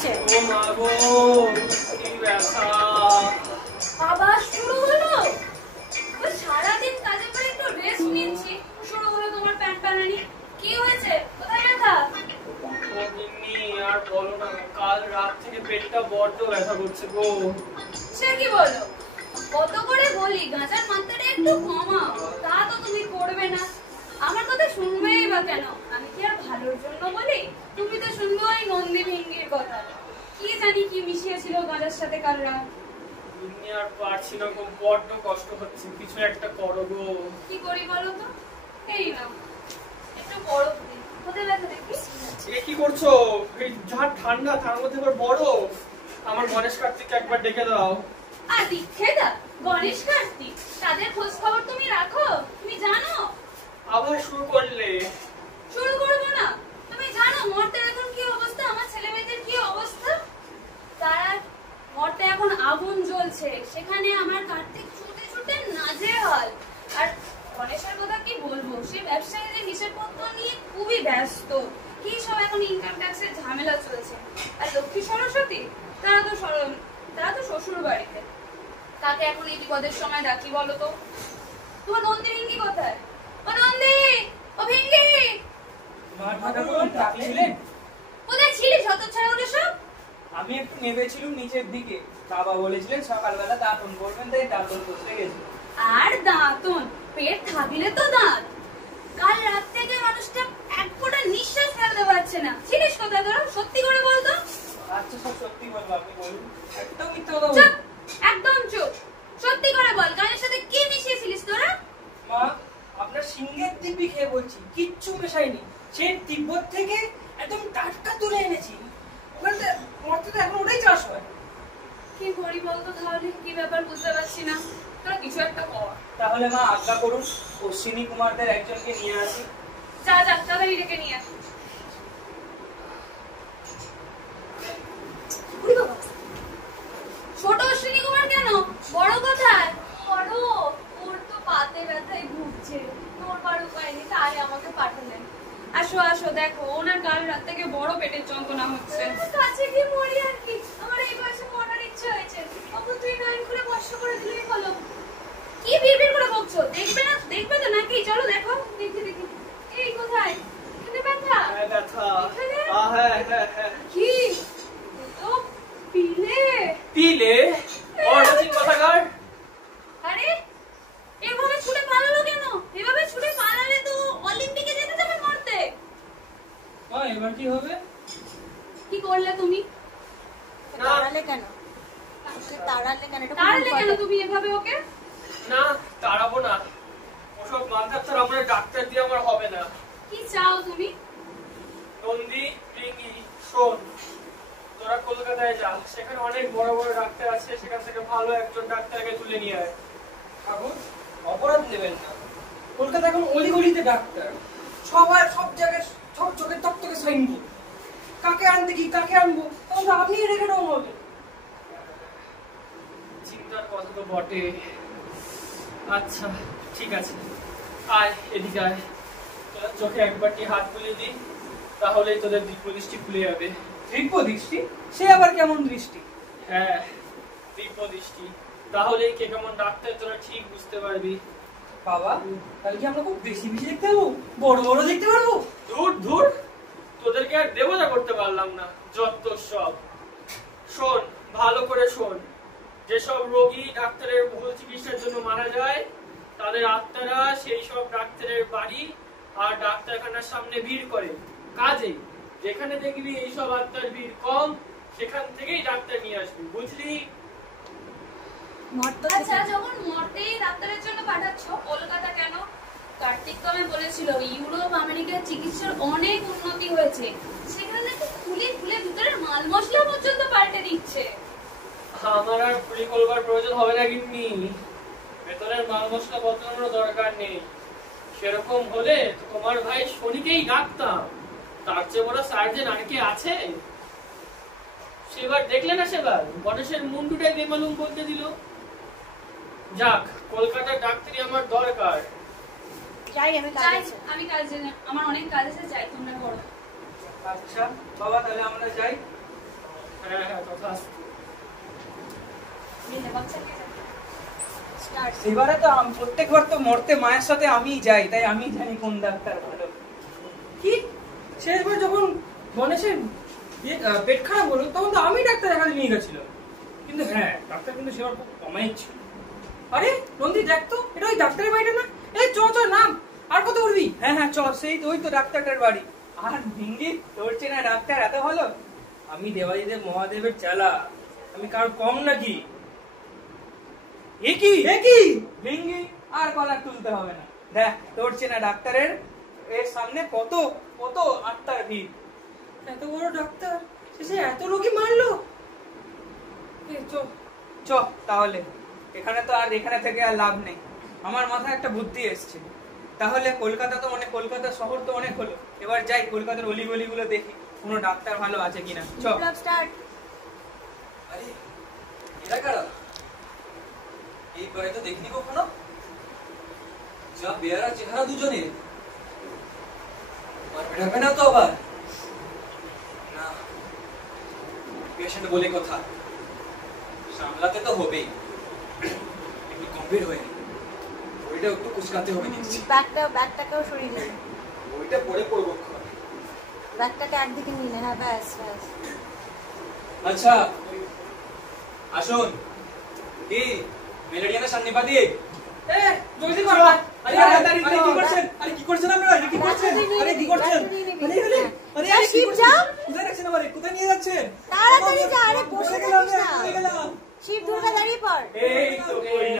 হয়েছে? ও মা গো, কি ব্যথা! আবার শুরু হলো? ওই সারাদিন কাজে করে একটু রেস্ট নিচ্ছি, শুরু হলো তোমার প্যানপ্যানানি। কি হয়েছে? কোথায় ব্যথা? ও গিন্নি, আর বলো না, কাল রাত থেকে পেটটা বড্ড ব্যথা করছে গো। সে কি বলো? কত করে বলি গাঁজার মাত্রাটা একটু কমাও, তা তো তুমি করবে না। আমার কথা শুনবেই বা কেন? আমি কি আর ভালোর জন্য বলি? তুমি তো শুনবে ওই নন্দী ভিঙ্গির কথা। কি জানি কি মিশিয়েছিল গাঁজার সাথে কাল রাত। গিন্নি আর পারছি না গো, বড্ড কষ্ট হচ্ছে, কিছু একটা করো গো। কি করি বলো তো? এই নাও একটু বরফ দিই, কোথায় ব্যথা দেখি? এ কি করছো? এই যা ঠান্ডা, তার মধ্যে আবার বরফ। আমার গণেশ কার্তিক একবার ডেকে দাও। আর দীক্ষেদা, গণেশ কার্তিক, তাদের খোঁজ খবর তুমি রাখো? তুমি জানো? আবার শুরু করলে? শুরু করবো না? তুমি জানো মর্তের এখন কি অবস্থা, আমার ছেলে মেয়েদের কি অবস্থা? তারা মর্তে এখন আগুন জ্বলছে, সেখানে আমার কার্তিক ছুটে ছুটে নাজেহাল। আর গণেশের কথা কি বলবো, সে ব্যবসায়ীদের হিসেবপত্র নিয়ে খুবই ব্যস্ত। কি সব এখন ইনকাম ট্যাক্সের ঝামেলা চলছে। আর লক্ষ্মী সরস্বতী, তারা তো শ্বশুর বাড়িতে। তাকে এখন এই বিপদের সময় ডাকি বলো তো? তোমার নন্দী ভিঙ্গি কোথায়? ও নন্দী, ও ভিঙ্গি, কোথায় ছিলিস হতচ্ছাড়া ওটা সব? আমি একটু নেমেছিলাম নিচের দিকে, বাবা বলেছিলেন সকালবেলা দাঁতন করবেন, তাই দাঁতন করতে গেছি। আর দাঁতন, পেট থাকলে তো দাঁত। কাল রাত থেকে মানুষটা এক ফোঁটা নিঃশ্বাস ফেলতে পারছে না। ছিলিস কোথায় তোরা? সত্যি করে বলতো। আচ্ছা সব সত্যি বলবো, আপনি বলুন। একদম মিথ্যে কথা চুপ, বলুন। একদম চুপ। সত্যি করে বল, গানের সাথে কি মিশিয়েছিলিস তোরা? মা, আপনার সিংহের দিব্যি খেয়ে বলছি, কিচ্ছু মেশাইনি। সে তিব্বত থেকে একদম টাটকা তুলে এনেছি। ওখানে মর্তে তো এখন ওটাই চাষ হয়। কি করি বলতো তাহলে? কি ব্যাপার বুঝতে পারছি না। তোরা কিছু একটা কর। তাহলে মা আজ্ঞা করুন, অশ্বিনী কুমারদের একজনকে নিয়ে আসি। যা যা, তাড়াতাড়ি ডেকে নিয়ে আস। ছোট অশ্বিনী কুমার কেন? বড় কোথায়? বড় ওর তো পাতে ব্যথায় ভুগছে, তোরবার উপায় নেই, তাই আমাকে পাঠালেন। আসো আসো, দেখো ওনার কাল রাত থেকে বড় পেটের যন্ত্রণা হচ্ছে। কাছে কি মরি আর কি, আমার এই বয়সে মরার ইচ্ছে হয়েছে। ওকে তুই নাইন করে বর্ষ করে দিলেই হলো। কি বিড়বিড় করে বকছো? দেখবে না? দেখবে তো নাকি? চলো দেখো, দেখি দেখি। এই কোথায়? এখানে ব্যথা? হ্যাঁ ব্যথা। এখানে? হ্যাঁ হ্যাঁ হ্যাঁ। কি? তো পিলে? পিলে? অর্ধাচিন কথাকার। আরে এভাবে ছুটে পালালো কেন? এভাবে ছুটে পালালে তো অলিম্পিকে যেতে যাবে মরতে। মা এবার কি হবে? কি করলে তুমি? তাড়ালে কেন? তাড়ালে কেন? তাড়ালে কেন তুমি এভাবে ওকে? না, তাড়াবো না। ওসব মাথার তো আমরা ডাক্তার দিয়ে আমার হবে না। কি চাও তুমি? নন্দী, রিঙ্গি, শোন, তোরা কলকাতায় যা, সেখানে অনেক বড় বড় ডাক্তার আছে, সেখান থেকে ভালো একজন ডাক্তারকে তুলে নিয়ে আয়। ঠাকুর, অপরাধ নেবেন না। কলকাতা এখন অলিগলিতে ডাক্তার, সবার সব জায়গায় সব চোখের তক্তকে সাইনবোর্ড। কাকে আনতে কি, কাকে আনবো, তাহলে আপনি রেখে দেওয়া হবে। চিন্তার কথা তো বটে। আচ্ছা ঠিক আছে, আয় এদিকে আয়। তোরা চোখে একবারটি হাত বুলিয়ে দিই, তাহলেই তোদের দৃষ্টি খুলে যাবে। দিব্য দৃষ্টি? সে আবার কেমন দৃষ্টি? হ্যাঁ, দিব্য দৃষ্টি। তাহলেই কে কেমন ডাক্তার তোরা ঠিক বুঝতে পারবি। বাবা, তাহলে কি আমরা খুব বেশি বেশি দেখতে পাবো, বড় বড় দেখতে পারবো? ধুর ধুর, তোদেরকে আর দেবতা করতে পারলাম না, যত সব। শোন, ভালো করে শোন, যেসব রোগী ডাক্তারের ভুল চিকিৎসার জন্য মারা যায়, তাদের আত্মারা সেই সব ডাক্তারের বাড়ি আর ডাক্তারখানার সামনে ভিড় করে। কাজেই যেখানে দেখবি এইসব আত্মার ভিড় কম, সেখান থেকেই ডাক্তার নিয়ে আসবি, বুঝলি? আচ্ছা, যখন মর্তেই ডাক্তারের জন্য পাঠাচ্ছ, কলকাতা কেন? কার্তিক তো আমি বলেছিল ইউরোপ আমেরিকার চিকিৎসার অনেক উন্নতি হয়েছে, সেখানে তো খুলে খুলে ভিতরে মাল মশলা পর্যন্ত পাল্টে দিচ্ছে। আমার আর খুলি করবার প্রয়োজন হবে না গিন্নি, ভেতরের মাল মশলা বদলানোর দরকার নেই। সেরকম হলে তোমার ভাই শনিকেই ডাকতাম, তার চেয়ে বড় সার্জেন আর কে আছে? সেবার দেখলে না, সেবার গণেশের মুন্ডুটাই বেমালুম বলতে দিল। যাক, কলকাতার ডাক্তারি আমার দরকার। যাই, আমি কাজে, আমার অনেক কাজ আছে, যাই, তোমরা করো। আচ্ছা বাবা, তাহলে আমরা যাই। হ্যাঁ হ্যাঁ তথাস্তু। বাচ্চাকে স্টার্ট। এবারে তো প্রত্যেকবার তো মরতে মায়ের সাথে আমিই যাই, তাই আমি জানি কোন ডাক্তার ভালো। কি শেষবার যখন গণেশের পেট খারাপ হলো তখন তো আমি ডাক্তার দেখাতে নিয়ে গেছিলাম, কিন্তু হ্যাঁ ডাক্তার কিন্তু সেবার খুব কমাই ছিল। আরে নন্দী দেখ তো, এটা ওই ডাক্তারের বাড়িটা না? এই চ চ নাম, আর কত উঠবি? হ্যাঁ হ্যাঁ চ, সেই তো ওই তো ডাক্তারের বাড়ি। আর ভিঙ্গি তোর চেনা ডাক্তার এত ভালো? আমি দেবাদিদেব মহাদেবের চালা, আমি কার কম নাকি? একই ভিঙ্গি আর গলা তুলতে হবে না, দেখ তোর চেনা ডাক্তারের এর সামনে কত কত আত্মার ভিড়। এত বড় ডাক্তার শেষে এত লোকই মারলো। চ চ তাহলে, এখানে তো আর এখানে থেকে আর লাভ নেই। আমার মাথায় একটা বুদ্ধি এসছে, তাহলে কলকাতা তো মানে কলকাতা শহর তো অনেক হলো, এবার যাই কলকাতার অলিগলি গুলো দেখি কোনো ডাক্তার ভালো আছে কিনা। চ। বিপ্লব স্টার্ট। আরে এরা কারা? এই বাড়ি তো দেখিনি কখনো। যা বেয়ারা চেহারা দুজনের, মারবে না তো আবার? না, পেশেন্ট বলে কথা, সামলাতে তো হবেই। একটু গম্ভীর হয়ে ওইটা একটু কুচকাতে হবে দেখছি। ব্যাগটাকেও সরিয়ে দিন। ওইটা পরে পড়বো। ব্যাগটাকে একদিকে নিয়ে নে। হ্যাঁ ব্যাস ব্যাস। আচ্ছা আসুন। কি মেলেরিয়া না সান্নিপাতিক? জলদি কর। আরে কি করছেন? আরে কি করছেন আপনারা? কি করছেন? আরে কি করছেন? যা শিব যা। কোথায় রাখছেন আমারে? কোথায় নিয়ে যাচ্ছেন? তাড়াতাড়ি যা। আরে বসে গেলাম থাকিস না। গেলাম। শিব দুর্গা দাঁড়িয়ে পড়। এই তো